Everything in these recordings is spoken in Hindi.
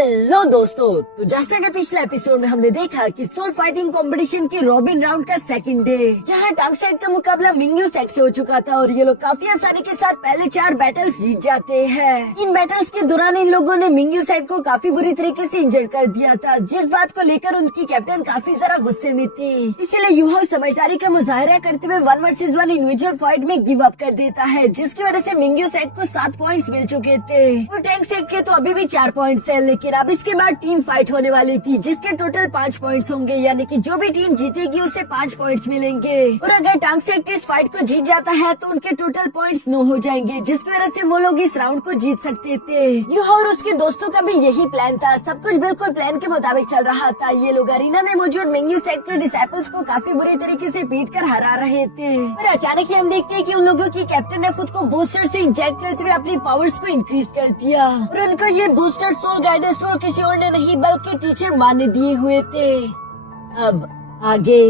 हेलो दोस्तों, तो जैसा कि पिछले एपिसोड में हमने देखा कि सोल फाइटिंग कंपटीशन के रॉबिन राउंड का सेकंड डे, जहां डार्कसाइड का मुकाबला मिंग्यू सेट से हो चुका था और ये लोग काफी आसानी के साथ पहले 4 बैटल्स जीत जाते हैं। इन बैटल्स के दौरान इन लोगों ने मिंग्यू सेट को काफी बुरी तरीके से इंजर कर दिया था, जिस बात को लेकर उनकी कैप्टन काफी ज्यादा गुस्से में थी। इसलिए यूहो समझदारी का मुजाहरा करते हुए 1 वर्सेस 1 इंडिविजुअल फाइट में गिव अप कर देता है, जिसकी वजह से मिंग्यू सेट को 7 पॉइंट्स मिल चुके थे और टैंक सेट के तो अभी भी 4 पॉइंट्स है। लेकिन अब इसके बाद टीम फाइट होने वाली थी, जिसके टोटल 5 पॉइंट्स होंगे, यानी कि जो भी टीम जीतेगी उसे 5 पॉइंट्स मिलेंगे। और अगर टैंक सेट इस फाइट को जीत जाता है तो उनके टोटल पॉइंट्स 9 हो जाएंगे, जिसकी वजह से वो लोग इस राउंड को जीत सकते थे। यूहो और उसके दोस्तों का भी यही प्लान था। सब कुछ बिल्कुल प्लान के मुताबिक चल रहा था। ये लोग अरीना में मौजूद मिंग्यू सेट के डिसाइपल्स को काफी बुरी तरीके से पीट कर हरा रहे थे। और अचानक ही हम देखते हैं कि उन लोगों की कैप्टन ने खुद को बूस्टर से इंजेक्ट करते हुए अपनी पावर्स को इंक्रीज कर दिया और उनको ये बूस्टर सोल गाइडेंस टूल किसी और ने नहीं बल्कि टीचर मान ने दिए हुए थे। अब आगे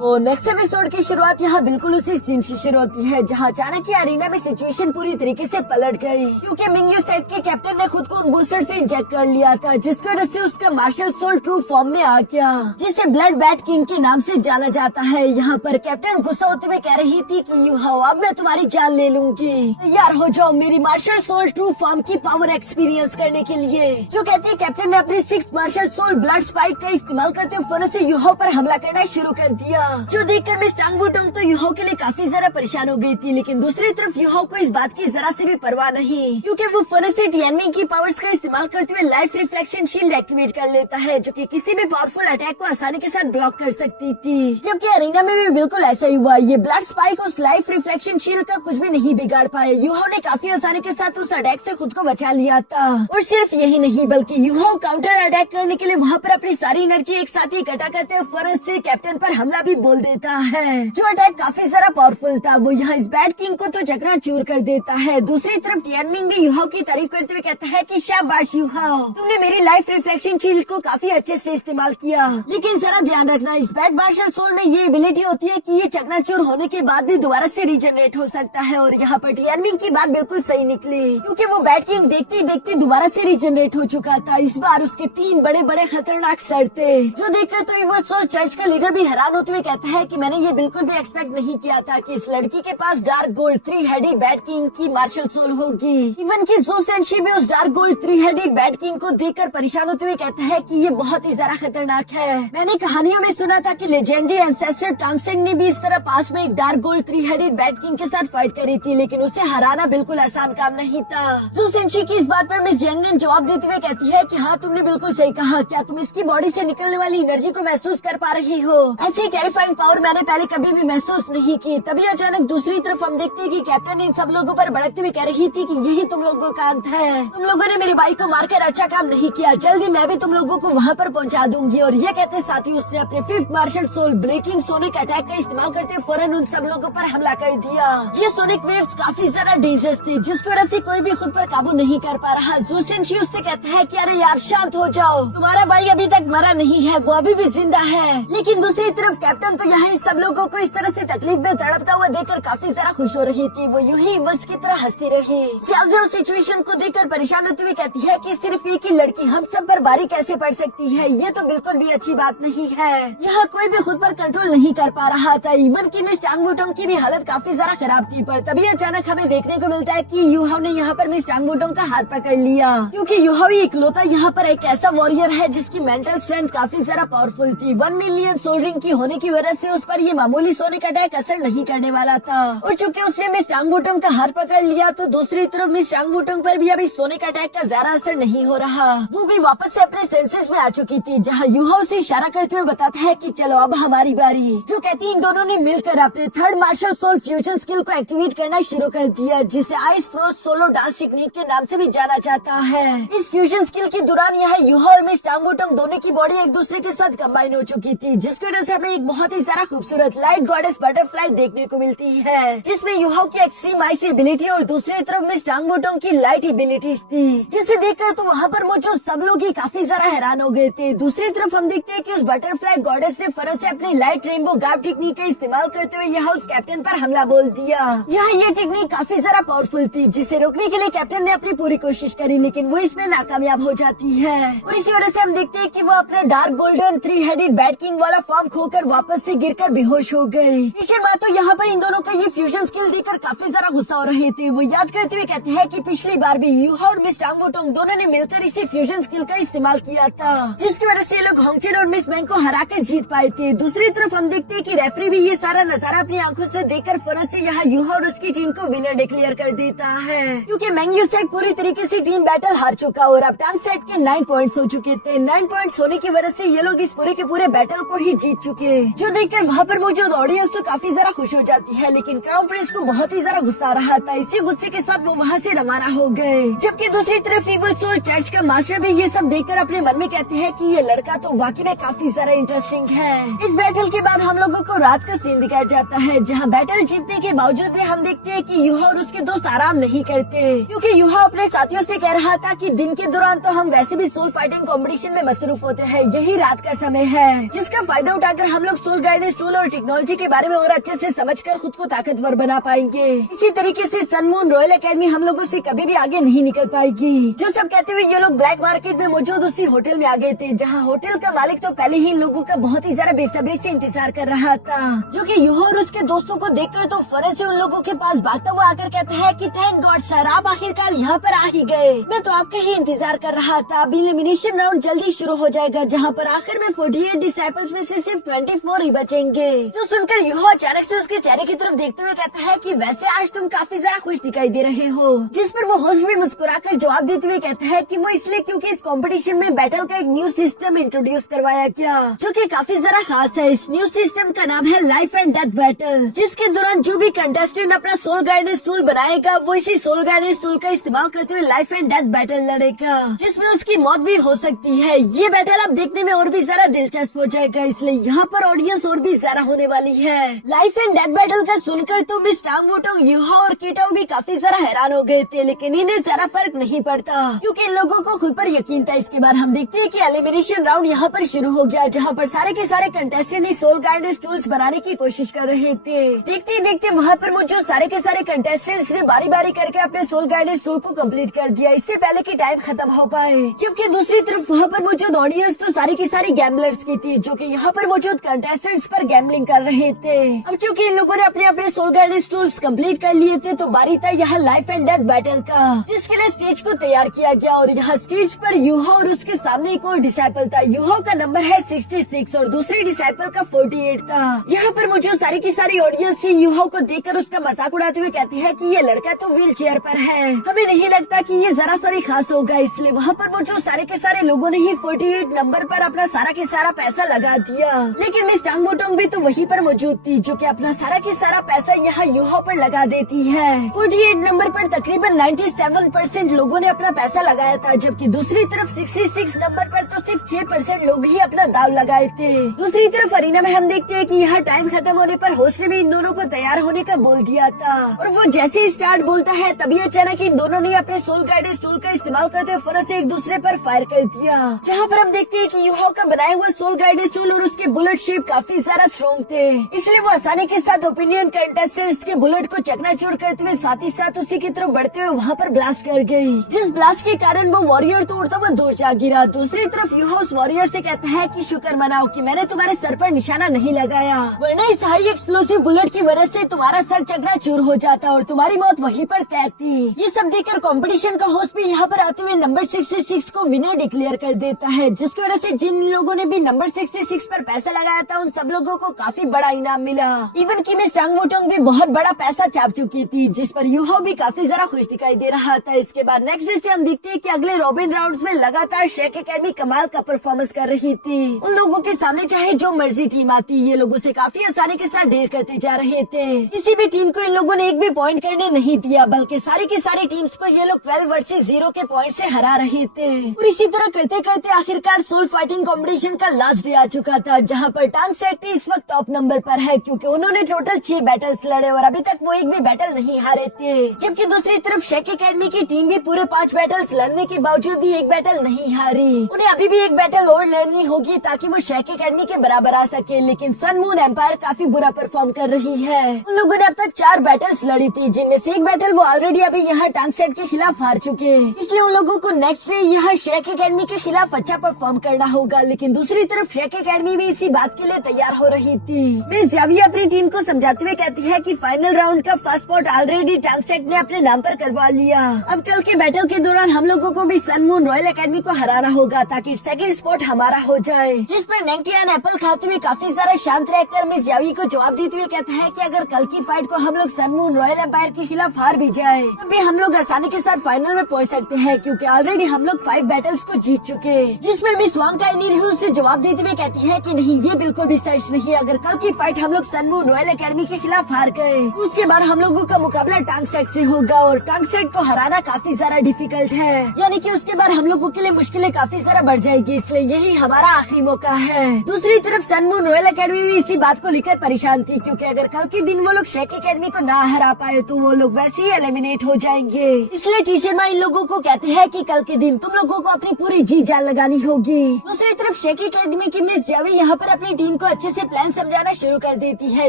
तो नेक्स्ट एपिसोड की शुरुआत यहाँ बिल्कुल उसी सीन से शुरू होती है, जहाँ अचानक ही अरीना में सिचुएशन पूरी तरीके से पलट गई, क्योंकि मिंग्यू सेट के कैप्टन ने खुद को उन बूस्टर से इंजेक्ट कर लिया था, जिसकी वजह से उसका मार्शल सोल ट्रू फॉर्म में आ गया, जिसे ब्लड बैट किंग के नाम से जाना जाता है। यहाँ पर कैप्टन गुस्सा होते हुए कह रही थी कि यूहो, अब मैं तुम्हारी जान ले लूंगी, तैयार हो जाओ मेरी मार्शल सोल ट्रू फॉर्म की पावर एक्सपीरियंस करने के लिए। जो कहती है कैप्टन ने अपनी 6 मार्शल सोल ब्लड स्पाइक का इस्तेमाल करते हुए फौरन से यूहो पर हमला करना शुरू कर दिया, जो देखकर मिस टांग वुटोंग तो यूहो के लिए काफी ज्यादा परेशान हो गई थी। लेकिन दूसरी तरफ यूहो को इस बात की जरा से भी परवाह नहीं, क्योंकि वो फौरन से टियानमिंग की पावर्स का इस्तेमाल करते हुए लाइफ रिफ्लेक्शन शील्ड एक्टिवेट कर लेता है, जो कि किसी भी पावरफुल अटैक को आसानी के साथ ब्लॉक कर सकती थी। जबकि अरीना में भी बिल्कुल ऐसा ही हुआ। ये ब्लड स्पाइक उस लाइफ रिफ्लेक्शन शील्ड का कुछ भी नहीं बिगाड़ पाए। यूहो ने काफी आसानी के साथ उस अटैक से खुद को बचा लिया था। और सिर्फ यही नहीं, बल्कि यूहो काउंटर अटैक करने के लिए वहाँ पर अपनी सारी एनर्जी एक साथ ही इकट्ठा करते हुए फौरन से कैप्टन पर हमला भी बोल देता है। जो अटैक काफी ज्यादा पावरफुल था, वो यहाँ इस बैट किंग को तो चकनाचूर कर देता है। दूसरी तरफ टियानमिंग भी यूहो की तारीफ करते हुए कहता है कि शाबाश यूहो, तुमने मेरी लाइफ रिफ्लेक्शन शील्ड को काफी अच्छे से इस्तेमाल किया। लेकिन जरा ध्यान रखना, इस बैट मार्शल सोल में ये एबिलिटी होती है कि ये चकनाचूर होने के बाद भी दोबारा से रीजनरेट हो सकता है। और यहाँ पर टियानमिंग की बात बिल्कुल सही निकली, क्योंकि वो बैट किंग देखते ही देखते दोबारा से रीजनरेट हो चुका था। इस बार उसके 3 बड़े बड़े खतरनाक सर थे, जो देखकर तो इवर्ट सोल चर्च का लीडर भी हैरान होते हुए कहता है कि मैंने ये बिल्कुल भी एक्सपेक्ट नहीं किया था कि इस लड़की के पास dark gold 3 headed bat king की मार्शल सोल होगी। इवन की ज़ू सेंशी भी उस dark gold 3 headed bat king को देखकर परेशान होते हुए कहता है कि ये बहुत ही ज्यादा खतरनाक है। मैंने कहानियों में सुना था कि लेजेंडरी एंसेस्टर टांगसेंग ने भी इस तरह पास में एक dark gold 3 headed bat king के साथ फाइट करी थी, लेकिन उसे हराना बिल्कुल आसान काम नहीं था। ज़ू सेंशी की इस बात पर मिस जेंग ने जवाब देते हुए कहती है कि हाँ, तुमने बिल्कुल सही कहा। क्या तुम इसकी बॉडी से निकलने वाली एनर्जी को महसूस कर पा रही हो? ऐसी टेरिफाइंग पावर मैंने पहले कभी भी महसूस नहीं की। तभी अचानक दूसरी तरफ हम देखते हैं कि कैप्टन इन सब लोगों पर भड़कते हुए कह रही थी कि यही तुम लोगों का अंत है। तुम लोगों ने मेरी भाई को मारकर अच्छा काम नहीं किया, जल्दी मैं भी तुम लोगों को वहाँ पर पहुँचा दूंगी। और ये कहते साथ ही उसने अपने 5th martial soul breaking sonic attack का इस्तेमाल करते हुए फौरन उन सब लोगों पर हमला कर दिया। ये सोनिक वेव्स काफी ज्यादा डेंजरस थी, जिसकी वजह से कोई भी खुद पर काबू नहीं कर पा रहा। ज़ू सेंशी उससे कहता है कि अरे यार शांत हो जाओ, तुम्हारा भाई अभी तक मरा नहीं है, वो अभी भी जिंदा है। लेकिन दूसरी तरफ कैप्टन तो यहाँ सब लोगों को इस तरह से तकलीफ में तड़पता हुआ देखकर काफी ज्यादा खुश हो रही थी। वो यूं ही वर्ष की तरह हंसती रही। ज़ाओ सिचुएशन को देखकर परेशान होते हुए कहती है कि सिर्फ एक ही लड़की हम सब पर बारी कैसे पड़ सकती है? ये तो बिल्कुल भी अच्छी बात नहीं है। यहाँ कोई भी खुद पर कंट्रोल नहीं कर पा रहा था। इवन की मिस टांग वुटोंग की भी हालत काफी ज्यादा खराब थी। पर तभी अचानक हमें देखने को मिलता है कि यूहो ने यहाँ पर मिस टांग वुटोंग का हाथ पकड़ लिया, क्योंकि यूहो ही इकलौता यहाँ पर एक ऐसा वॉरियर है जिसकी मेंटल स्ट्रेंथ काफी ज्यादा पावरफुल थी। 1 मिलियन सोल रिंग की होने की वजह से उस पर ये मामूली सोनिक अटैक असर नहीं करने वाला था। और चूंकि उसने मिस टांग वुटोंग का हाथ पकड़ लिया, तो दूसरी तरफ मिस टांग वुटोंग पर भी अभी सोनिक अटैक का ज्यादा असर नहीं हो रहा। वो भी वापस से अपने सेंसेस में आ चुकी थी, जहाँ यूहो से इशारा करते हुए बताता है कि चलो अब हमारी बारी। जो कहती इन दोनों ने मिलकर अपने 3rd martial soul fusion skill को एक्टिवेट करना शुरू कर दिया, जिसे ice frost solo dance technique के नाम से भी जाना जाता है। इस फ्यूजन स्किल के दौरान यहाँ यूहो और मिस टांग वुटोंग दोनों की बॉडी एक दूसरे के साथ कंबाइन हो चुकी थी, जिसकी वजह से हमें एक बहुत बहुत ही सारा खूबसूरत लाइट गॉडेस बटरफ्लाई देखने को मिलती है, जिसमें युहाओ की एक्सट्रीम आइस एबिलिटी और दूसरी तरफ मिस टांग वुटोंग की लाइट एबिलिटीज थी, जिसे देखकर तो वहाँ पर मौजूद सब लोग ही काफी सारा हैरान हो गए थे। दूसरी तरफ हम देखते हैं कि उस बटरफ्लाई गॉडेस ने फरस से अपनी लाइट रेनबो गार्ड टेक्निक का इस्तेमाल करते हुए यहाँ उस कैप्टन पर हमला बोल दिया। यहाँ ये टेक्निक काफी ज्यादा पावरफुल थी, जिसे रोकने के लिए कैप्टन ने अपनी पूरी कोशिश करी, लेकिन वो इसमें नाकामयाब हो जाती है और इसी वजह से हम देखते हैं कि वो अपने dark golden 3 headed bat king वाला फॉर्म खोकर वापस से गिरकर बेहोश हो गए। टीचर मा तो यहाँ पर इन दोनों का ये फ्यूजन स्किल देखकर काफी ज्यादा गुस्सा हो रहे थे। वो याद करते हुए कहते हैं कि पिछली बार भी युहा और मिस टांग वुटोंग दोनों ने मिलकर इसी फ्यूजन स्किल का इस्तेमाल किया था, जिसकी वजह से ये लोग होंगचेन और मिस मैंग को हराकर जीत पाए थे। दूसरी तरफ हम देखते हैं कि रेफरी भी ये सारा नजारा अपनी आंखों से देखकर फौरन से यहाँ युहा और उसकी टीम को विनर डिक्लेयर कर देता है, क्योंकि मैंग सेट पूरी तरीके से टीम बैटल हार चुका और अब टांग सेट के 9 पॉइंट्स हो चुके थे। 9 पॉइंट्स होने की वजह से ये लोग इस पूरे के पूरे बैटल को ही जीत चुके, जो देखकर वहाँ पर मौजूद ऑडियंस तो काफी ज्यादा खुश हो जाती है, लेकिन क्राउन प्रिंस को बहुत ही ज्यादा गुस्सा आ रहा था। इसी गुस्से के साथ वो वहाँ से रवाना हो गए, जबकि दूसरी तरफ इविल सोल चर्च का मास्टर भी ये सब देखकर अपने मन में कहते हैं कि ये लड़का तो वाकई में काफी ज्यादा इंटरेस्टिंग है। इस बैटल के बाद हम लोगों को रात का सीन दिखाया जाता है, जहाँ बैटल जीतने के बावजूद भी हम देखते हैं कि युहा और उसके दोस्त आराम नहीं करते, क्योंकि युहा अपने साथियों से कह रहा था कि दिन के दौरान तो हम वैसे भी सोल फाइटिंग कंपटीशन में मसरूफ होते हैं, यही रात का समय है जिसका फायदा उठाकर हम लोग सोल गाइडेंस टूल और टेक्नोलॉजी के बारे में और अच्छे से समझकर खुद को ताकतवर बना पाएंगे। इसी तरीके से सन मून रॉयल एकेडमी हम लोगों से कभी भी आगे नहीं निकल पाएगी। जो सब कहते हुए ये लोग ब्लैक मार्केट में मौजूद उसी होटल में आ गए थे, जहाँ होटल का मालिक तो पहले ही लोगों का बहुत ही ज्यादा बेसब्री से इंतजार कर रहा था, जो कि युहा और उसके दोस्तों को देखकर तो फौरन से उन लोगों के पास भागता हुआ आकर कहते हैं कि थैंक गॉड सर, आप आखिरकार यहाँ पर आ ही गए, मैं तो आपका ही इंतजार कर रहा था। अभी एलिमिनेशन राउंड जल्दी शुरू हो जाएगा, जहाँ पर आखिर में 48 डिसाइपल्स में से सिर्फ 24 ही बचेंगे। जो सुनकर युहा अचानक से उसके चेहरे की तरफ देखते हुए कहता है कि वैसे आज तुम काफी ज्यादा खुश दिखाई दे रहे हो, जिस पर वो होस्ट भी मुस्कुराकर जवाब देते हुए कहता है कि वो इसलिए क्योंकि इस कंपटीशन में बैटल का एक न्यू सिस्टम इंट्रोड्यूस करवाया गया, जो कि काफी ज्यादा खास है। इस न्यू सिस्टम का नाम है लाइफ एंड डेथ बैटल, जिसके दौरान जो भी कंटेस्टेंट अपना सोल गाइडेंस टूल बनाएगा वो इसी सोल गाइडेंस टूल का इस्तेमाल करते हुए लाइफ एंड डेथ बैटल लड़ेगा, जिसमें उसकी मौत भी हो सकती है। ये बैटल अब देखने में और भी ज्यादा दिलचस्प हो जाएगा, इसलिए यहाँ पर ऑडियंस और भी ज्यादा होने वाली है। लाइफ एंड डेथ बैटल का सुनकर तो मिस टांग वुटोंग, युहा और कीटाओ भी काफी ज्यादा हैरान हो गए थे, लेकिन इन्हें ज्यादा फर्क नहीं पड़ता क्योंकि इन लोगों को खुद पर यकीन था। इसके बाद हम देखते हैं कि एलिमिनेशन राउंड यहाँ पर शुरू हो गया, जहाँ पर सारे के सारे कंटेस्टेंट सोल गाइडेंस टूल्स बनाने की कोशिश कर रहे थे। देखते ही देखते वहाँ पर मौजूद सारे के सारे कंटेस्टेंट्स ने बारी बारी करके अपने सोल गाइडेंस टूल को कंप्लीट कर दिया, इससे पहले कि टाइम खत्म हो पाए। जबकि दूसरी तरफ वहाँ पर मौजूद ऑडियंस तो सारी की सारी गैम्बलर्स की थी, जो कि यहाँ पर मौजूद कंटेस्टेंट्स पर गैम्बलिंग कर रहे थे। अब चूँकि इन लोगों ने अपने अपने सोल गाइडेंस टूल्स कंप्लीट कर लिए थे, तो बारी था यहाँ लाइफ एंड डेथ बैटल का, जिसके लिए स्टेज को तैयार किया गया और यहाँ स्टेज पर युहा और उसके सामने एक और डिसाइपल था। युहा का नंबर है 66 और दूसरे डिसाइपल का 48 था। यहाँ पर मुझे सारी की सारी ऑडियंस युहा को देखकर उसका मजाक उड़ाते हुए कहती है कि ये लड़का तो व्हील चेयर पर है, हमें नहीं लगता कि ये जरा सा भी खास होगा। इसलिए वहाँ पर मौजूद सारे के सारे लोगों ने ही 48 नंबर पर अपना सारा के सारा पैसा लगा दिया, लेकिन मिस टांग वुटोंग भी तो वहीं पर मौजूद थी, जो कि अपना सारा के सारा पैसा यहाँ युहा पर लगा देती है। 48 नंबर पर तकरीबन 97% लोगों ने अपना पैसा लगाया था, जबकि दूसरी तरफ 66 नंबर पर तो सिर्फ 6% लोग ही अपना दाव लगाए थे। दूसरी तरफ अरीना में हम देखते हैं कि यहाँ टाइम खत्म होने पर होस्ट ने भी इन दोनों को तैयार होने का बोल दिया था, और वो जैसे ही स्टार्ट बोलता है तभी अचानक इन दोनों ने अपने सोल गाइडेंस टूल का इस्तेमाल करते हुए फौरन से एक दूसरे पर फायर कर दिया, जहाँ पर हम देखते हैं कि युहा का बनाया हुआ सोल गाइडेंस टूल और उसके बुलेट शेप काफी ज्यादा स्ट्रॉन्ग थे, इसलिए वो आसानी के साथ ओपिनियन कंटेस्टेंट्स के बुलेट को चकनाचूर करते हुए साथ ही साथ उसी की तरफ बढ़ते हुए वहाँ पर ब्लास्ट कर गयी, जिस ब्लास्ट के कारण वो वॉरियर तो उड़ता हुआ दूर जा गिरा। दूसरी तरफ युहा उस वॉरियर से कहता है कि शुक्र मनाओ कि मैंने तुम्हारे सर पर निशाना नहीं लगाया, वरना इस हाई एक्सप्लोसिव बुलेट की वजह से तुम्हारा सर चकनाचूर हो जाता और तुम्हारी मौत वहीं पर तय थी। ये सब देखकर कंपटीशन का होस्ट भी यहाँ पर आते हुए नंबर 66 को विनर डिक्लेयर कर देता है, जिसकी वजह से जिन लोगों ने भी नंबर 66 पर पैसा लगाया था उन सब लोगों को काफी बड़ा इनाम मिला। इवन की मिस टांग वुटोंग भी बहुत बड़ा पैसा चाप चुकी थी, जिस पर युहा भी काफी ज्यादा खुश दिखाई दे रहा था। इसके बाद नेक्स्ट डे से हम देखते हैं कि अगले रॉबिन राउंड्स में लगातार शेक एकेडमी कमाल का परफॉर्मेंस कर रही थी। उन लोगों के सामने चाहे जो मर्जी टीम आती, ये लोगों से काफी आसानी के साथ ढेर करते जा रहे थे। किसी भी टीम को इन लोगों ने एक भी पॉइंट करने नहीं दिया, बल्कि सारी की सारी टीम्स को ये लोग 12 वर्सेस 0 के पॉइंट से हरा रहे थे। और इसी तरह करते करते आखिरकार सोल फाइटिंग कॉम्पिटिशन का लास्ट डे आ चुका था, जहाँ पर टांग टांग सेट इस वक्त टॉप नंबर पर है क्योंकि उन्होंने टोटल 6 बैटल्स लड़े और अभी तक वो एक भी बैटल नहीं हारे थे। जबकि दूसरी तरफ शेक एकेडमी की टीम भी पूरे 5 बैटल्स लड़ने के बावजूद भी एक बैटल नहीं हारी। उन्हें अभी भी एक बैटल और लड़नी होगी ताकि वो शेक एकेडमी के बराबर आ सके, लेकिन सन मून एम्पायर काफी बुरा परफॉर्म कर रही है। उन लोगों ने अब तक 4 बैटल्स लड़ी थी, जिनमें से एक बैटल वो ऑलरेडी अभी यहाँ टांग सेट के खिलाफ हार चुके, इसलिए उन लोगों को नेक्स्ट डे यहाँ शेक एकेडमी के खिलाफ अच्छा परफॉर्म करना होगा। लेकिन दूसरी तरफ शेक एकेडमी भी इसी बात के लिए तैयार हो रही थी। मिस जाविया अपनी टीम को समझाते हुए कहती है कि फाइनल राउंड का फर्स्ट स्पॉट ऑलरेडी टांग सेट ने अपने नाम पर करवा लिया। अब कल के बैटल के दौरान हम लोगों को भी सन मून रॉयल एकेडमी को हराना होगा ताकि सेकंड स्पॉट हमारा हो जाए। जिस पर नेंगटियान एप्पल खाते हुए काफी सारा शांत रहकर मिस जावी को जवाब देते हुए कहता है कि अगर कल की फाइट को हम लोग सन मून रॉयल एम्पायर के खिलाफ हार भी जाए तब भी हम लोग आसानी के साथ फाइनल में पहुंच सकते हैं क्योंकि ऑलरेडी हम लोग 5 बैटल्स को जीत चुके। जिस पर मिस वांग काइनी उसे जवाब देते हुए कहती है कि नहीं, ये बिल्कुल भी सच नहीं। अगर कल की फाइट हम लोग सन मून रॉयल एकेडमी के खिलाफ हार गए उसके बाद हम लोगों का मुकाबला टांग सेट से होगा और टांग सेट को हराना काफी ज्यादा डिफिकल्ट है, यानी कि उसके बाद हम लोगों के लिए मुश्किलें काफी ज्यादा बढ़ जाएगी, इसलिए यही हमारा आखिरी मौका है। दूसरी तरफ सन मून रॉयल एकेडमी भी इसी बात को लेकर परेशान थी क्योंकि अगर कल के दिन वो लोग शेक एकेडमी को ना हरा पाए तो वो लोग वैसे ही एलिमिनेट हो जाएंगे। इसलिए टी शर्मा इन लोगों को कहते हैं कि कल के दिन तुम लोगों को अपनी पूरी जी जान लगानी होगी। दूसरी तरफ शेक एकेडमी की मिस जावी यहाँ पर अपनी टीम को अच्छे से प्लान समझाना शुरू कर देती है,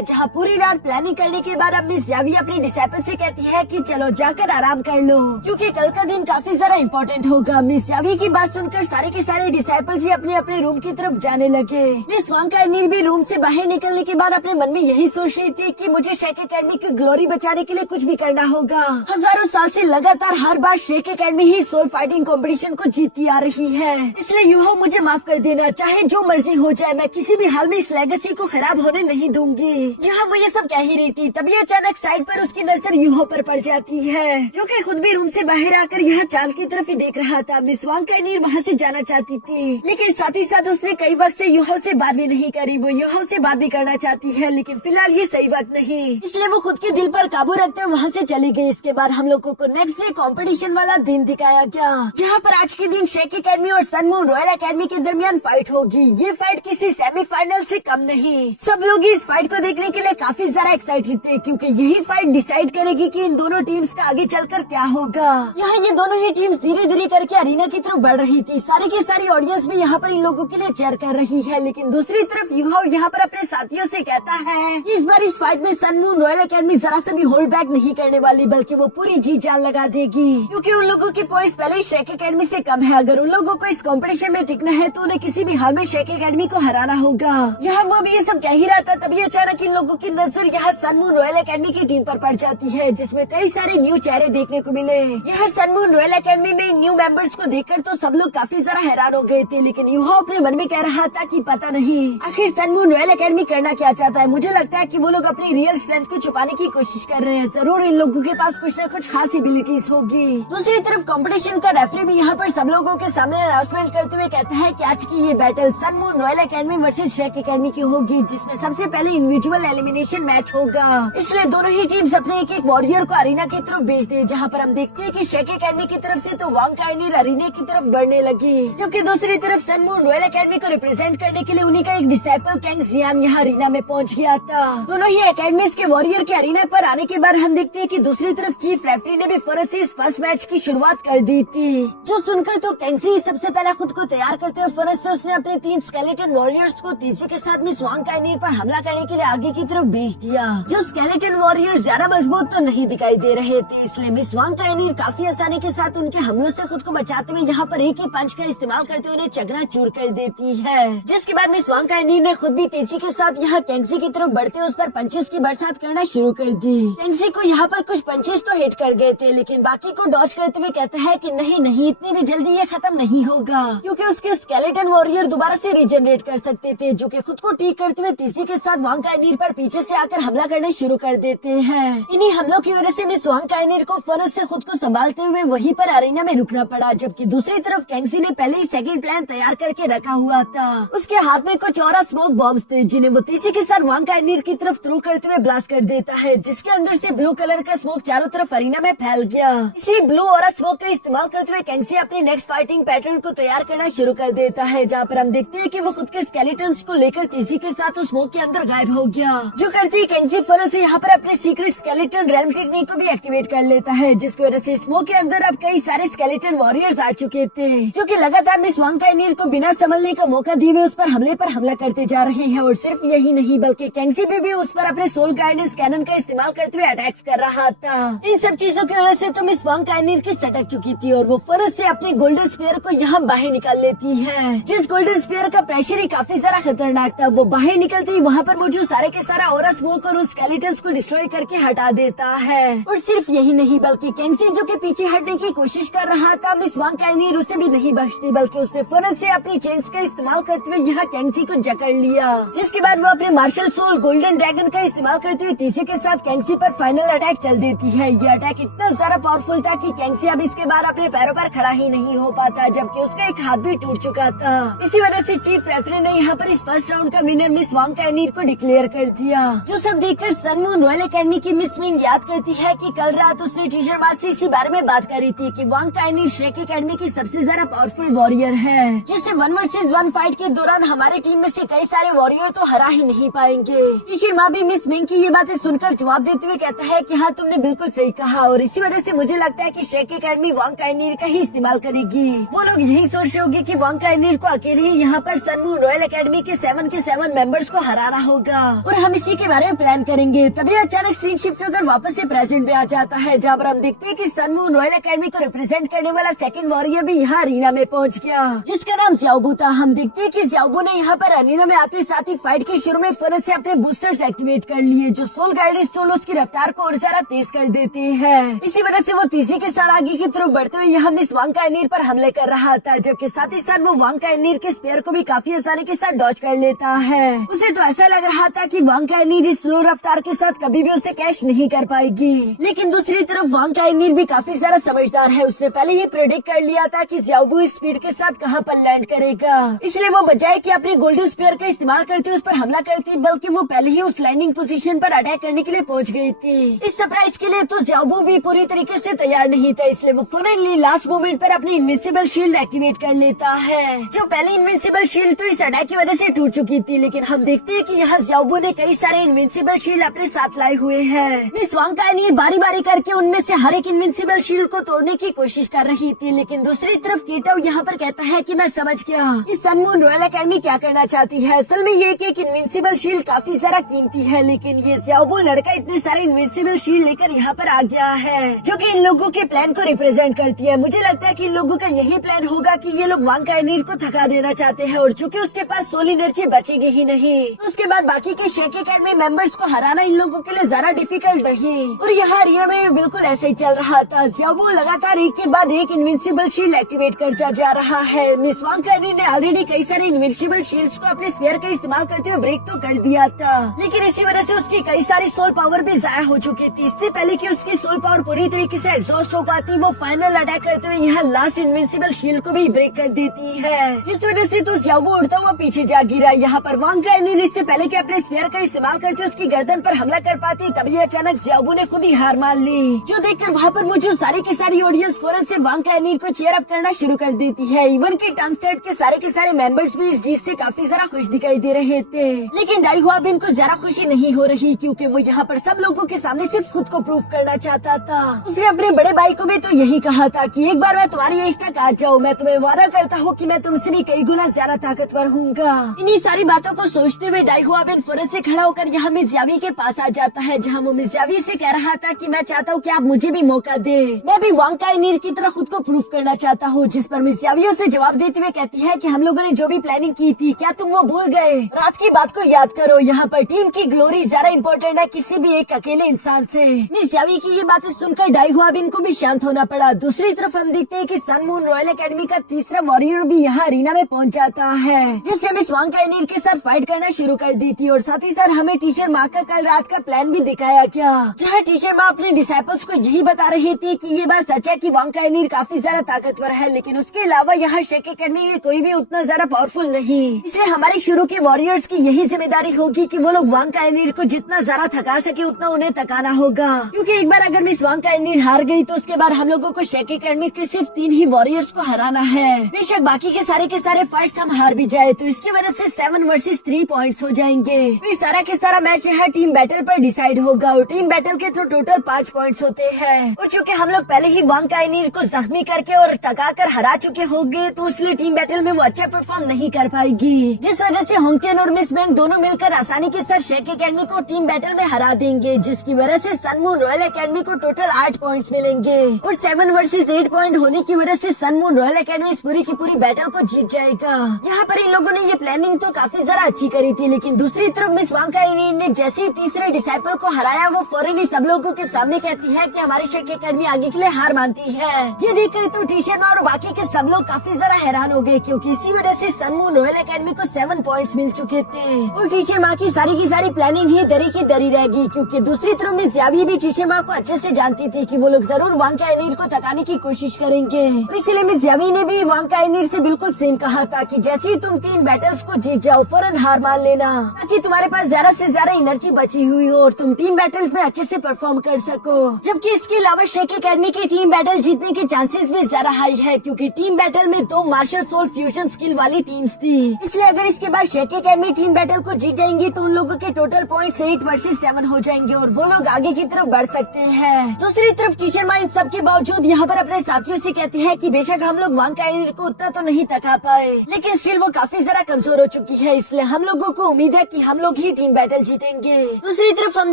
जहाँ पूरी रात प्लानिंग करने के बाद अब मिस जावी अपनी डिसाइपल से कहती है कि चलो जाकर आराम कर लो क्योंकि कल का दिन काफी ज्यादा इम्पोर्टेंट होगा। मिस जावी की बात सुनकर सारे के सारे डिसाइपल्स ही अपने अपने रूम की तरफ जाने लगे। मिस वांग काइनी भी रूम से बाहर निकलने के बाद अपने मन में यही सोच रही थी कि मुझे शेक एकेडमी की ग्लोरी बचाने के लिए कुछ भी करना होगा। हजारों साल से लगातार हर बार शेक एकेडमी ही सोल फाइटिंग कंपटीशन को जीतती आ रही है, इसलिए यूहो मुझे माफ कर देना, चाहे जो मर्जी हो जाए मैं किसी भी हाल में इस लेगेसी को खराब होने नहीं दूंगी। जहाँ वो ये सब कह ही रही थी तभी अचानक साइड पर उसकी नजर यूहो पर पड़ जाती है, जो कि खुद भी रूम से बाहर आकर यहाँ चांद की तरफ ही देख रहा था। मिस वांग काइनी वहाँ से जाना चाहती थी, लेकिन साथ ही साथ उसने कई वक्त से यूहो से बात भी नहीं करी। वो यूहो से बात भी करना चाहती है लेकिन फिलहाल ये सही वक्त नहीं, इसलिए वो खुद के दिल पर काबू रखते हुए वहाँ से चली गई। इसके बाद हम लोगों को नेक्स्ट डे कंपटीशन वाला दिन दिखाया गया, जहाँ पर आज के दिन शेक एकेडमी और सन मून रॉयल एकेडमी के दरमियान फाइट होगी। ये फाइट किसी सेमीफाइनल से कम नहीं। सब लोग इस फाइट को देखने के लिए काफी ज्यादा एक्साइटेड थे क्योंकि यही फाइट डिसाइड करेगी कि इन दोनों टीम्स का आगे चलकर क्या होगा। यहाँ ये दोनों ही टीम्स धीरे धीरे करके अरीना की तरफ बढ़ रही थी। सारी की सारी ऑडियंस भी यहाँ पर इन लोगों के लिए चेयर कर रही है, लेकिन दूसरी तरफ यूहो यहाँ पर अपने साथियों से कहता है इस बार इस फाइट में सन मून रॉयल एकेडमी जरा से भी होल्ड बैक नहीं करने वाली, बल्कि वो पूरी जी जान लगा देगी क्योंकि उन लोगों के पॉइंट्स पहले ही शेक एकेडमी से कम है। अगर उन लोगों को इस कंपटीशन में टिकना है तो उन्हें किसी भी हाल में शेक एकेडमी को हराना होगा। यहाँ वो भी ये सब कह ही रहा था तभी अचानक इन लोगों की नजर यहाँ सन मून रॉयल एकेडमी की टीम पर पड़ जाती है, जिसमें कई सारे न्यू चेहरे देखने को मिले। यह सन मून रॉयल एकेडमी में न्यू मेंबर्स को देखकर तो सब लोग काफी ज्यादा हैरान हो गए थे, लेकिन यूहो अपने मन में कह रहा था कि पता नहीं आखिर सन मून रॉयल एकेडमी करना क्या चाहता है। मुझे लगता है कि वो लोग अपनी रियल स्ट्रेंथ को छुपाने की कोशिश कर रहे हैं। जरूर इन लोगों के पास कुछ न कुछ खास एबिलिटीज होगी। दूसरी तरफ कंपटीशन का रेफरी भी यहाँ पर सब लोगों के सामने अनाउंसमेंट करते हुए कहता है कि आज की ये battle sun moon royal academy versus Shrek academy की होगी, जिसमें सबसे पहले इंडिविजुअल एलिमिनेशन मैच होगा। इसलिए दोनों ही टीम्स अपने एक एक वॉरियर को अरीना की तरफ भेज दे, जहाँ पर हम देखते हैं कि शेक एकेडमी की तरफ से तो वांग काइनी अरीना की तरफ बढ़ने लगी, जबकि दूसरी तरफ सन मून रॉयल एकेडमी को रिप्रेजेंट करने के लिए उन्हीं का एक डिसाइपल कैंग जियान यहाँ अरीना में पहुँच गया था। दोनों ही एकेडमीज के वॉरियर के अरीना पर आने के बाद हम देखते हैं कि दूसरी तरफ चीफ रेफरी ने भी फौरन से इस फर्स्ट मैच की शुरुआत कर दी थी, जो सुनकर तो कैंगजी सबसे पहले खुद को तैयार करते हुए फौरन से उसने अपने 3 स्केलेटन वॉरियर्स को तेजी के साथ मिस वांग काइनी पर हमला करने के लिए आगे की तरफ भेज दिया। जो स्केलेटन वॉरियर्स ज्यादा मजबूत तो नहीं दिखाई दे रहे थे, इसलिए मिस वांग काइनी काफी आसानी के साथ उनके हमलों से खुद को बचाते हुए यहाँ पर एक ही पंच का इस्तेमाल करते हुए उन्हें चकनाचूर कर देती है। जिसके बाद मिस वांग काइनी ने खुद भी तेजी के साथ यहाँ कैंगजी की तरफ बढ़ते उस पर पंचेस की बरसात करना शुरू कर दी। कैंगजी को यहाँ पर कुछ पंचेस तो हिट कर गए थे, लेकिन बाकी को डॉज करते हुए कहता है कि नहीं इतनी भी जल्दी ये खत्म नहीं होगा, क्योंकि उसके स्केलेटन वॉरियर दोबारा से रिजनरेट कर सकते थे, जो कि खुद को ठीक करते हुए तेजी के साथ वांग काइनीर पर पीछे से आकर हमला करना शुरू कर देते हैं। इन्हीं हमलों की वजह से मिस वांग काइनीर को फौरन से खुद को संभालते हुए वहीं पर अरीना में रुकना पड़ा, जबकि दूसरी तरफ कैंगजी ने पहले ही सेकंड प्लान तैयार करके रखा हुआ था। उसके हाथ में कुछ और स्मोक बॉम्ब्स थे, जिन्हें वो तेजी के साथ वांग काइनीर की तरफ थ्रो करते हुए ब्लास्ट कर देता है, जिसके अंदर से ब्लू कलर का स्मोक चारों तरफ अरीना में फैल गया। इसी ब्लू और स्मोक का इस्तेमाल करते हुए कैंगजी अपनी नेक्स्ट फाइटिंग पैटर्न को तैयार करना शुरू कर देता है, जहाँ पर हम देखते हैं कि वो खुद के स्केलेटन्स को लेकर तेजी के साथ उस स्मोक के अंदर गायब हो गया। जो करते ही केंजी फौरन से यहाँ पर अपने सीक्रेट स्केलेटन रेल्म टेक्निक को भी एक्टिवेट कर लेता है, जिसकी वजह से स्मोक के अंदर अब कई सारे स्केलेटन वॉरियर्स आ चुके थे, जो कि लगातार मिस वांग काइनीर को बिना संभलने का मौका दिए हुए उस पर हमला करते जा रहे हैं। और सिर्फ यही नहीं बल्कि केंजी भी उस पर अपने सोल गाइडेंस कैनन का इस्तेमाल करते हुए अटैक्स कर रहा था। इन सब चीजों की वजह से तो मिस वांग काइनीर की सटक चुकी थी और वो फौरन से अपने गोल्डन स्फीयर को यहाँ बाहर निकाल लेती है। जिस गोल्डन स्फीयर का प्रेशर ही काफी ज्यादा खतरनाक था, वो बाहर निकलते ही वहाँ पर मौजूद सारे के सारा ऑरा स्मोक और उस स्केलेटन्स को डिस्ट्रॉय करके हटा देता है। और सिर्फ यही नहीं बल्कि केंजी जो के पीछे हटने की कोशिश कर रहा था, मिस वांग काइनीर उसे भी नहीं बख्शती, बल्कि उसने फौरन से अपनी चेन्स का इस्तेमाल करते हुए यहाँ केंजी को जकड़ लिया। जिसके बाद वो अपने मार्शल सोल गोल्डन ड्रैगन का इस्तेमाल करते हुए तेजी के साथ केंजी पर फाइनल अटैक चल देती है। ये अटैक इतना ज्यादा पावरफुल था कि केंजी अब इसके बाद अपने पैरों पर खड़ा ही नहीं हो पाता, जबकि उसका एक हाथ भी टूट चुका था। इसी वजह से चीफ रेफरी ने यहाँ पर इस फर्स्ट राउंड का विनर मिस वांग काइनीर को डिक्लेयर कर दिया। जो सब देखकर सन मून रॉयल एकेडमी की मिस मिंग याद करती है कि कल रात उसने टीचर माँ से इसी बारे में बात करी थी कि वांग काइनीर शेक एकेडमी की सबसे ज्यादा पावरफुल वॉरियर है, जिससे 1 वर्सेस 1 फाइट के दौरान हमारे टीम में से कई सारे वॉरियर तो हरा ही नहीं पाएंगे। टीचर माँ भी मिस मिंग की ये बातें सुनकर जवाब देते हुए कहता है कि हाँ, तुमने बिल्कुल सही कहा और इसी वजह से मुझे लगता है कि शेक एकेडमी वांग काइनीर का ही इस्तेमाल करेगी। वो लोग यही सोच रहे होंगे कि वांग काइनीर को अकेले ही यहाँ पर सन मून रॉयल एकेडमी के 7 मेंबर्स को हराना होगा और हम इसी के बारे में प्लान करेंगे। तभी अचानक सीन शिफ्ट होकर वापस से प्रेजेंट में आ जाता है, जहाँ पर हम देखते हैं कि सन मून रॉयल एकेडमी को रिप्रेजेंट करने वाला सेकंड वॉरियर भी यहाँ अरीना में पहुँच गया, जिसका नाम ज़्याओबू था। हम देखते हैं कि ज़्याओबू ने यहाँ पर अरीना में आते साथ ही फाइट के शुरू में फौरन से अपने बूस्टर्स एक्टिवेट कर लिए, जो सोल गाइडेंस टोलोस की रफ्तार को और ज्यादा तेज कर देते हैं। इसी वजह से वो तेजी के साथ आगे की तरफ बढ़ते हुए यहाँ मिस वांग काइनीर पर हमले कर रहा था, जबकि साथ ही साथ वो वांग काइनीर के स्पेयर को भी काफी आसानी के साथ डॉज कर लेता है। उसे तो ऐसा लग रहा था कि वांग काइनीर इस स्लो रफ्तार के साथ कभी भी उसे कैच नहीं कर पाएगी, लेकिन दूसरी तरफ वांग काइनीर भी काफी ज्यादा समझदार है। उसने पहले ही प्रेडिक्ट कर लिया था कि ज़्याओबू इस स्पीड के साथ कहाँ पर लैंड करेगा, इसलिए वो बजाय कि अपने गोल्डन स्पेयर का इस्तेमाल करते उस पर हमला करती, बल्कि वो पहले ही उस लैंडिंग पोजीशन पर अटैक करने के लिए पहुंच गई थी। इस सरप्राइज के लिए तो ज़्याओबू भी पूरी तरीके से तैयार नहीं था, इसलिए वो फौरन लास्ट मोमेंट पर अपनी इनविंसिबल शील्ड एक्टिवेट कर लेता है। जो पहले इनविंसिबल शील्ड तो इस अटैक की वजह से टूट चुकी थी, लेकिन हम देखते हैं कि यहाँ ज़्याओबू ने कई सारे इनविंसिबल शील्ड अपने साथ लाए हुए हैं। मिस वांग काइनीर बारी बारी करके उनमें से हर एक इनविंसिबल शील्ड को तोड़ने की कोशिश कर रही थी, लेकिन दूसरी तरफ कीटो यहाँ पर कहता है कि मैं समझ गया कि सन मून रॉयल एकेडमी क्या करना चाहती है। असल में ये एक इनविंसिबल शील्ड काफी ज्यादा कीमती है, लेकिन ये ज़्याओबू लड़का इतने सारे इनविंसिबल शील्ड लेकर यहाँ पर आ गया है, जो कि इन लोगों के प्लान को रिप्रेजेंट करती है। मुझे लगता है कि इन लोगों का यही प्लान होगा कि ये लोग वांग काइनीर को थका देना चाहते हैं, और चूंकि उसके पास सोल एनर्जी बचेगी ही नहीं, तो उसके बाद बाकी के शेक एकेडमी मेंबर्स को हराना इन लोगों के लिए ज्यादा डिफिकल्ट नहीं। और यहाँ अरीना में बिल्कुल ऐसे ही चल रहा था। ज़्याओबू लगातार एक के बाद एक इनविंसिबल शील्ड एक्टिवेट करता जा रहा है। मिस वांग काइनीर ने ऑलरेडी कई सारे इनविंसिबल शील्ड्स को अपने स्पेयर का इस्तेमाल करते हुए ब्रेक तो कर दिया था, लेकिन इसी वजह से उसकी कई सारी सोल पावर भी जाया हो चुकी थी। इससे पहले कि उसकी सोल पावर पूरी तरीके से एग्जॉस्ट हो पाती, वो फाइनल अटैक करते हुए यहाँ लास्ट इनविंसिबल शील्ड को भी ब्रेक कर देती है, जिस वजह से तो ज़्याओबू उड़ता हुआ पीछे जा गिरा। यहाँ पर वांग काइनीर इससे पहले कि अपने स्पेयर का इस्तेमाल करके उसकी गर्दन पर हमला कर पाती, तभी अचानक ज़्याओबू ने खुद ही हार मान ली, जो देखकर वहाँ पर मुझे सारी की सारी ऑडियंस फौरन से वांग काइनीर को चीयर अप करना शुरू कर देती है। इवन के टंगस्टेड के सारे मेंबर्स भी इस जीत से काफी ज्यादा खुश दिखाई दे रहे थे, लेकिन डाई हुआबिन को ज्यादा खुशी नहीं हो रही, क्योंकि वो यहाँ पर सब लोगों के सामने सिर्फ खुद को प्रूव करना चाहता था। उसने अपने बड़े भाई को भी तो यही कहा था कि एक बार मैं तुम्हारी एज तक आ जाऊँ, मैं तुम्हें वादा करता हूँ कि मैं तुमसे भी कई गुना ज्यादा ताकतवर हूँगा। इन्हीं सारी बातों को सोचते हुए डाई हुआबिन फौरन से खड़ा होकर यहाँ मिस यावी के पास आ जाता है, जहाँ वो मिस यावी से कह रहा था कि मैं चाहता हूँ कि आप मुझे भी मौका दे, मैं भी वांग काइनीर की तरह खुद को प्रूव करना चाहता हूँ। जिस पर मिस यावी उसे जवाब देते हुए कहती है कि हम लोगों ने जो भी प्लानिंग की थी, क्या तुम वो भूल गए? रात की बात को याद करो, यहाँ पर टीम की ग्लोरी ज्यादा इम्पोर्टेंट है किसी भी एक अकेले इंसान से। मिस यावी की ये बातें सुनकर डाई हुआबिन को भी शांत होना पड़ा। दूसरी तरफ हम देखते हैं कि सन मून रॉयल एकेडमी का तीसरा वॉरियर भी यहाँ अरीना में पहुँच जाता है, जिससे मिस वांग काइनीर के साथ फाइट करना शुरू कर दी थी। और साथ ही साथ हमें टीचर माँ का कल रात का प्लान भी दिखाया गया, जहाँ टीचर माँ अपने डिसाइपल्स को यही बता रही थी कि ये बात सच है कि वांग काइनीर काफी ज्यादा ताकतवर है, लेकिन उसके अलावा यहाँ शेक एकेडमी में कोई भी उतना ज्यादा पावरफुल नहीं। इसलिए हमारे शुरू के वॉरियर्स की यही जिम्मेदारी होगी कि वो लोग वांग काइनीर को जितना ज्यादा थका सके उतना उन्हें थकाना होगा, क्योंकि एक बार अगर मिस वांग काइनीर हार गई तो उसके बाद हम लोगों को शेक एकेडमी के सिर्फ 3 ही वॉरियर्स को हराना है। बेशक बाकी के सारे फाइट्स हम हार भी जाए, तो इसकी वजह से 7 वर्सेस 3 पॉइंट्स हो जाएंगे। फिर सारा के सारा मैच यहाँ टीम बैटल पर डिसाइड होगा और टीम बैटल के तो टोटल 5 पॉइंट्स होते हैं। और चूँकि हम लोग पहले ही वांग काइनीर को जख्मी करके और थकाकर हरा चुके होंगे, तो इसलिए टीम बैटल में वो अच्छा परफॉर्म नहीं कर पाएगी, जिस वजह से होंगचेन और मिस बैंक दोनों मिलकर आसानी के साथ शेक एकेडमी को टीम बैटल में हरा देंगे, जिसकी वजह से सनमून रॉयल एकेडमी को टोटल 8 पॉइंट्स मिलेंगे। और 7 वर्सेस 8 पॉइंट होने की वजह से सनमून रॉयल एकेडमी इस पूरी की पूरी बैटल को जीत जाएगा। यहाँ पर इन लोगों ने ये प्लानिंग तो काफी जरा अच्छी करी थी, लेकिन दूसरी तरफ मिस वांग काइनीर ने जैसे ही तीसरे डिसाइपल को हराया, वो फौरन ही सब लोगों के सामने कहती है कि हमारी शेक एकेडमी आगे के लिए हार मानती है। ये देखकर तो टीचर माँ और बाकी के सब लोग काफी जरा हैरान हो गए, क्योंकि इसी वजह से सनमून रॉयल एकेडमी को 7 पॉइंट्स मिल चुके थे। और टीचर माँ की सारी प्लानिंग ही दरी की दरी रहेगी, क्योंकि दूसरी तरफ मिस यावी भी टीचर माँ को अच्छे से जानती थी कि वो लोग जरूर वांग काइनीर को थकाने की कोशिश करेंगे। और इसलिए मिस यावी ने भी वांग काइनीर से बिल्कुल सेम कहा था कि जैसे ही तुम 3 बैटल्स को जीत जाओ, फौरन हार मान लेना, ताकि तुम्हारे पास ज्यादा से ज्यादा एनर्जी बची हुई हो और तुम टीम बैटल्स में अच्छे से परफॉर्म कर सको। जबकि इसके अलावा शेक एकेडमी की टीम बैटल जीतने के चांसेस भी ज्यादा हाई है, क्योंकि टीम बैटल में 2 मार्शल सोल फ्यूजन स्किल वाली टीम्स थी। इसलिए अगर इसके बाद शेक एकेडमी टीम बैटल को जीत जाएंगी, तो उन लोगों के टोटल पॉइंट्स 8 वर्सेस 7 हो जाएंगे और वो लोग आगे की तरफ बढ़ सकते हैं। दूसरी तरफ टीचर माँ इन सब के बावजूद यहाँ पर अपने साथियों से कहती है कि बेशक हम लोग वांग काइनीर को उतना तो नहीं थका पाए, लेकिन स्टिल वो काफी जरा कमजोर हो चुकी है, इसलिए हम लोगों को उम्मीद है कि हम लोग ही टीम बैटल जीतेंगे। दूसरी तरफ हम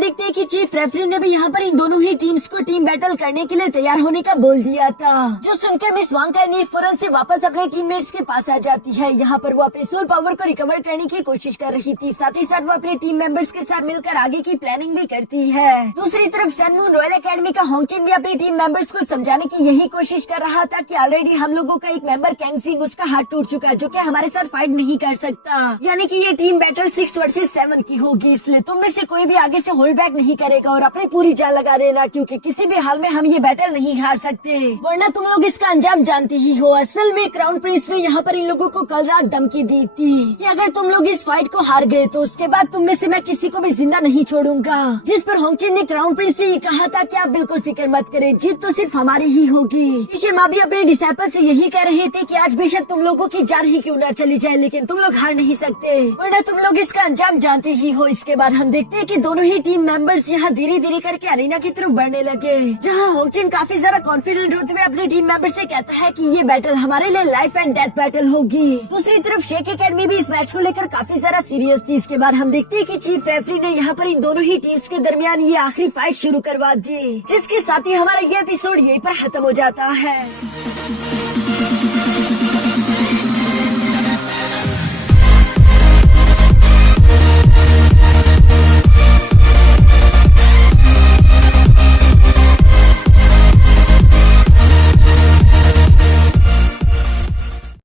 देखते हैं कि चीफ रेफरी ने भी यहाँ पर इन दोनों ही टीम्स को टीम बैटल करने के लिए तैयार होने का बोल दिया था, जो सुनकर मिस वांग काइनीर फौरन से वापस अपने टीममेट्स के पास आ जाती है। यहाँ पर वो अपने सोल पावर को रिकवर करने की कोशिश कर रही थी, साथ ही साथ वो अपने टीम मेंबर्स के साथ मिलकर आगे की प्लानिंग भी करती है। दूसरी तरफ सनमून रॉयल एकेडमी का होंगचेन भी अपने टीम मेंबर्स को समझाने की यही कोशिश कर रहा था कि ऑलरेडी हम लोगों का एक मेंबर कैंग सिंह, उसका हाथ टूट चुका है, जो कि हमारे साथ फाइट नहीं कर सकता, यानी कि ये टीम बैटल 6 वर्सेस 7 की होगी। इसलिए तुम में से कोई भी आगे से होल्ड बैक नहीं करेगा और अपनी पूरी जान लगा देना, क्योंकि किसी भी हाल में हम ये बैटल नहीं हार सकते, वरना तुम लोग इसका अंजाम जानते ही हो। असल में क्राउन प्रिंस ने यहाँ पर इन लोगों को कल रात धमकी दी थी कि अगर तुम लोग इस फाइट को हार गए, तो उसके बाद तुम में से मैं किसी को भी जिंदा नहीं छोड़ूंगा। जिस पर होंगचेन ने क्राउन प्रिंस से ये कहा था कि आप बिल्कुल फिक्र मत करें, जीत तो सिर्फ हमारी ही होगी। टीचर माँ भी अपने डिसाइपल से यही कह रहे थे कि आज बेशक तुम लोगों की जान ही क्यों न चली जाए, लेकिन तुम लोग हार नहीं सकते, वरना तुम लोग इसका अंजाम जानते ही हो। इसके बाद हम देखते हैं कि दोनों ही टीम मेंबर्स यहाँ धीरे धीरे करके अरीना की तरफ बढ़ने लगे, जहाँ होंगचेन काफी ज्यादा कॉन्फिडेंट होते हुए अपनी टीम मेंबर से कहता है कि ये बैटल हमारे लिए लाइफ एंड डेथ बैटल होगी। दूसरी तरफ शेक एकेडमी भी इस मैच को लेकर काफी ज्यादा सीरियस थी। इसके बाद हम देखते हैं कि चीफ रेफरी ने यहाँ पर इन दोनों ही टीम्स के दरमियान ये आखिरी फाइट शुरू करवा दी, जिसके साथ ही हमारा ये एपिसोड यहीं पर खत्म हो जाता है।